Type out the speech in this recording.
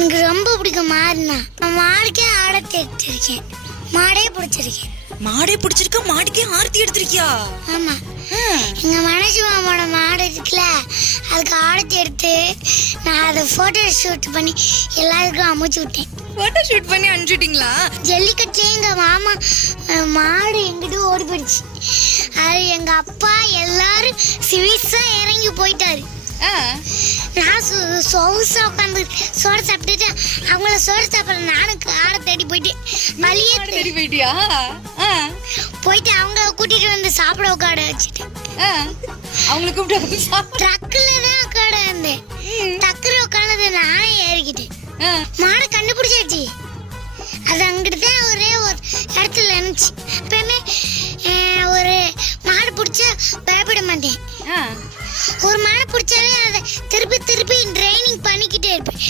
எனக்கு ரொம்ப பிடிக்கும் மாடுனா. நான் மாடுக்கே ஆடத்தை எடுத்திருக்கேன், மாடே பிடிச்சிருக்கேன். மாடே பிடிச்சிருக்க, மாடுக்கே ஆர்த்தி எடுத்திருக்கியா? ஆமா, எங்க மனோஜ் மாமாவோட மாடு இருக்குல்ல, அதுக்கு ஆடத்தை எடுத்து நான் அதை போட்டோ ஷூட் பண்ணி எல்லாருக்கும் அமைச்சு விட்டேன். போட்டோ ஷூட் பண்ணி அனுப்பிச்சிட்டீங்களா? ஜல்லிக்கட்டுல எங்க மாமா மாடு எங்கிட்ட ஓடி போயிடுச்சு. அது எங்க அப்பா எல்லாரும் சிவிஸா இறங்கி போயிட்டாரு. நான் சொகுசா உட்காந்து சோறு சாப்பிட்டுட்டு அவங்கள சோறு சாப்பிட நானும் ஆடை தேடி போயிட்டு வழியே தேடி போயிட்டியா? போயிட்டு அவங்க கூட்டிட்டு வந்து சாப்பிட உட்காட வச்சுட்டேன். அவங்களை கூப்பிட்டு ட்ரக்குல தான் உட்காட வந்தேன். டக்குல உட்காந்து நானே ஏறிக்கிட்டேன். மாடை கண்டுபிடிச்சாச்சு. அது அங்கிட்டு தான் ஒரே ஒரு இடத்துல இருந்துச்சு. எப்பயுமே ஒரு மாடு பிடிச்சா பயப்பட மாட்டேன். ஒரு மாடை பிடிச்சாலே அதை திருப்பி திருப்பி ட்ரைனிங் பண்ணிக்கிட்டே இருப்பேன்.